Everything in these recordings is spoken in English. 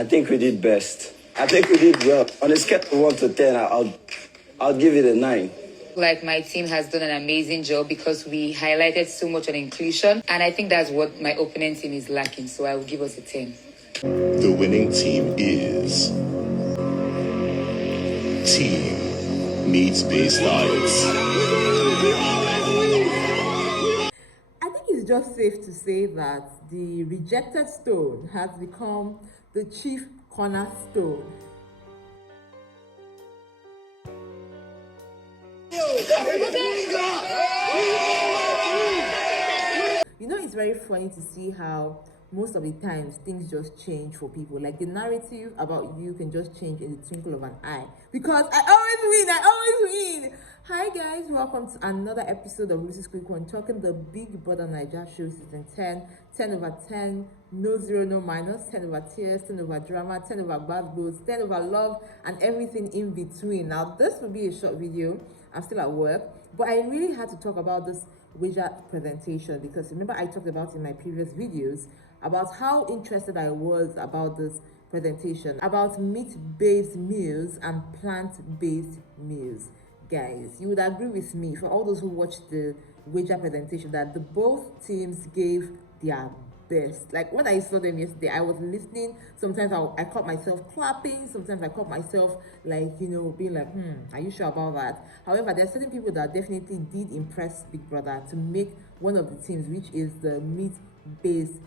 I think we did best. I think we did well. On a scale of 1 to 10, I'll give it a 9. Like, my team has done an amazing job because we highlighted so much on inclusion, and I think that's what my opponent team is lacking, so I will give us a 10. The winning team is Team Meat-Based Diets. I think it's just safe to say that the rejected stone has become the chief cornerstone. You know, it's very funny to see how most of the times things just change for people. Like, the narrative about you can just change in the twinkle of an eye. Because I always win. Hi guys, welcome to another episode of Lucy's Quick One, talking the Big Brother Naija show season 10, 10 over 10, no zero, no minus, 10 over tears, 10 over drama, 10 over bad blows, 10 over love, and everything in between. Now, this will be a short video. I'm still at work, but I really had to talk about this wager presentation because remember I talked about in my previous videos about how interested I was about this presentation, about meat-based meals and plant-based meals. Guys, you would agree with me, for all those who watched the wager presentation, that the both teams gave their best. Like, when I saw them yesterday, I was listening. Sometimes I caught myself clapping. Sometimes I caught myself, like, you know, being like, are you sure about that? However, there are certain people that definitely did impress Big Brother to make one of the teams, which is the meat-based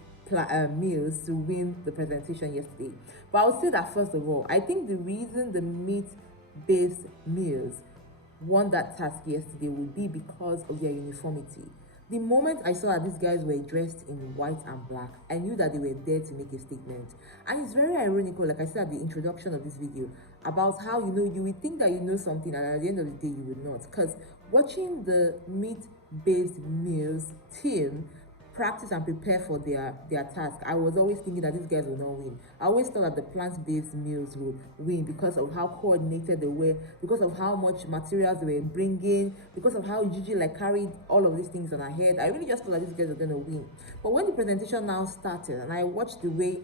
meals, to win the presentation yesterday. But I would say that, first of all, I think the reason the meat-based meals won that task yesterday would be because of their uniformity. The moment I saw that these guys were dressed in white and black, I knew that they were there to make a statement. And it's very ironical, like I said at the introduction of this video, about how, you know, you would think that you know something and at the end of the day you would not. Because watching the meat-based meals team practice and prepare for their task, I was always thinking that these guys will not win. I always thought that the plant-based meals would win because of how coordinated they were, because of how much materials they were bringing, because of how Gigi like carried all of these things on her head. I really just thought that these guys were going to win. But when the presentation now started and I watched the way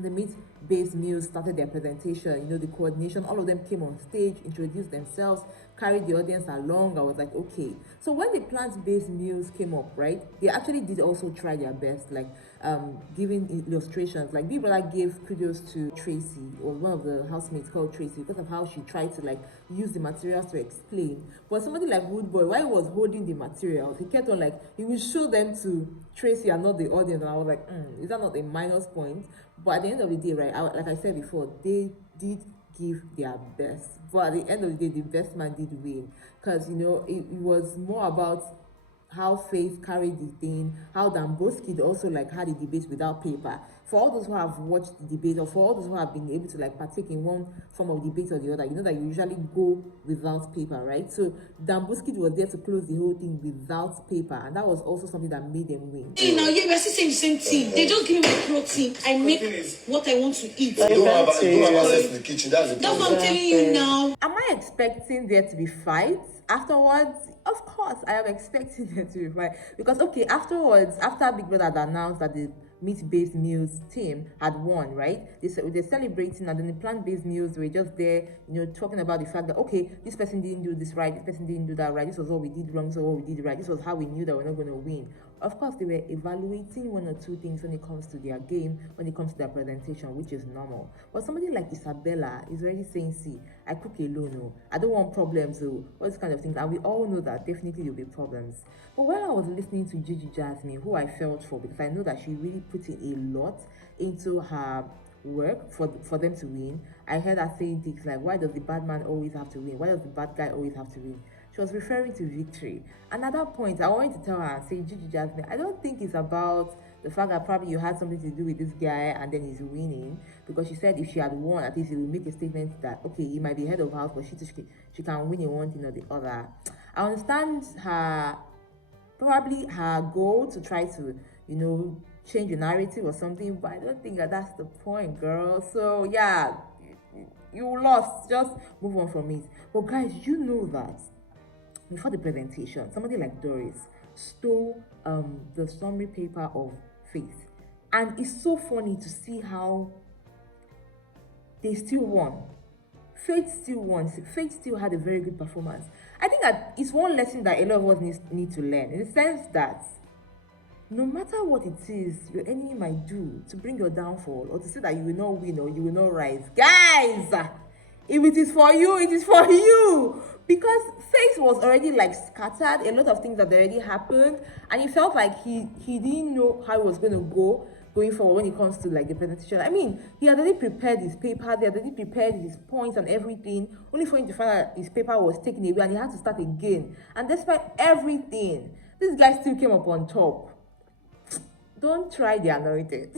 the meat-based meals started their presentation, you know, the coordination, all of them came on stage, introduced themselves, carried the audience along. I was like, okay. So when the plant-based meals came up, right, they actually did also try their best, like giving illustrations. Like, Big Brother gave kudos to Tracy, or one of the housemates called Tracy, because of how she tried to like use the materials to explain. But somebody like Woodboy, while he was holding the materials, he kept on like, he would show them to Tracy and not the audience. And I was like, is that not a minus point? But at the end of the day, right, like I said before, they did give their best. But at the end of the day, the best man did win. Because, you know, it was more about how Faith carried the thing, how Damboski also like had a debate without paper. For all those who have watched the debate, or for all those who have been able to like partake in one form of debate or the other, you know that you usually go without paper, right? So Damboski was there to close the whole thing without paper, and that was also something that made them win. Hey, now we're still saying the same thing. They just give me my protein. I make what I want to eat. You don't have access to the kitchen. That's what I'm telling you now. Am I expecting there to be fights afterwards? Of course, I am expecting there to be fight, because okay, afterwards, after Big Brother had announced that the meat-based meals team had won, right? They're celebrating, and then the plant-based meals were just there, you know, talking about the fact that okay, this person didn't do this right, this person didn't do that right, this was what we did wrong, so what we did right, this was how we knew that we're not going to win. Of course, they were evaluating one or two things when it comes to their game, when it comes to their presentation, which is normal. But somebody like Isabella is already saying, see, I cook alone, no, I don't want problems, so all these kind of things, and we all know that definitely there'll be problems. But when I was listening to Gigi Jasmine, who I felt for, because I know that she really put in a lot into her work for them to win, I heard her saying things like, why does the bad man always have to win? Why does the bad guy always have to win? She was referring to victory. And at that point, I wanted to tell her and say, Gigi Jasmine, I don't think it's about the fact that probably you had something to do with this guy and then he's winning. Because she said if she had won, at least he would make a statement that, okay, he might be head of house, but she can win in one thing or the other. I understand probably her goal to try to, you know, change the narrative or something, but I don't think that that's the point, girl. So yeah, you lost, just move on from it. But guys, you know that before the presentation, somebody like Doris stole the summary paper of Faith, and it's so funny to see how they still won. Faith still won. Faith still had a very good performance. I think that it's one lesson that a lot of us need to learn, in the sense that no matter what it is your enemy might do to bring your downfall, or to say that you will not win or you will not rise, guys, if it is for you, it is for you. Because Faith was already like scattered, a lot of things had already happened, and he felt like he didn't know how it was going to go going forward when it comes to like the presentation. I mean, he had already prepared his paper, he had already prepared his points and everything, only for him to find out his paper was taken away and he had to start again. And despite everything, this guy still came up on top. Don't try the anointed.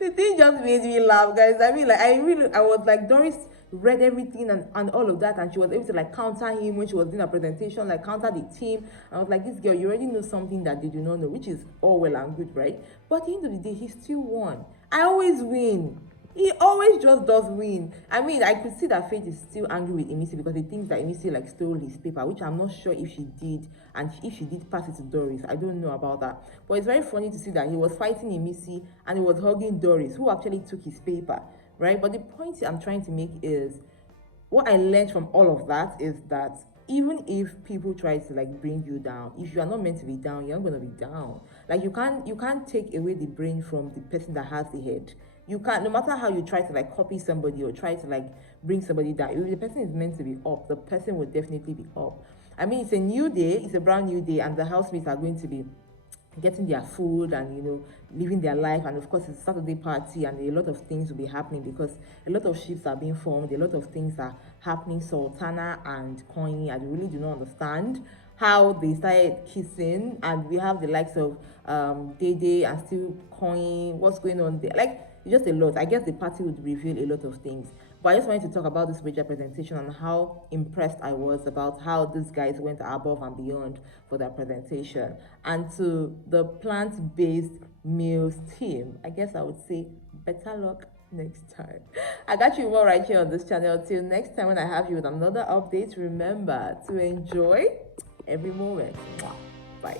The thing just made me laugh, guys. I mean, like, I was like, Doris read everything and all of that, and she was able to like counter him when she was doing a presentation, like counter the team. I was like, this girl, you already know something that they do not know, which is all well and good, right? But at the end of the day, he still won. I always win. He always just does win. I mean, I could see that Faith is still angry with Emisi because he thinks that Emisi like stole his paper, which I'm not sure if she did, and if she did pass it to Doris. I don't know about that. But it's very funny to see that he was fighting Emisi and he was hugging Doris, who actually took his paper, right? But the point I'm trying to make is, what I learned from all of that is that even if people try to like bring you down, if you are not meant to be down, you're not going to be down. Like you can't take away the brain from the person that has the head. You can't, no matter how you try to like copy somebody or try to like bring somebody down, if the person is meant to be up, the person will definitely be up. I mean, it's a new day, it's a brand new day, and the housemates are going to be getting their food and, you know, living their life. And of course, it's a Saturday party, and a lot of things will be happening because a lot of ships are being formed, a lot of things are happening. Sultana and Coiny, I really do not understand how they started kissing, and we have the likes of Dede and still Coiny. What's going on there? Like, it's just a lot. I guess the party would reveal a lot of things. But I just wanted to talk about this major presentation and how impressed I was about how these guys went above and beyond for their presentation. And to the plant-based meals team, I guess I would say better luck next time. I got you more right here on this channel. Till next time when I have you with another update, remember to enjoy every moment. Bye.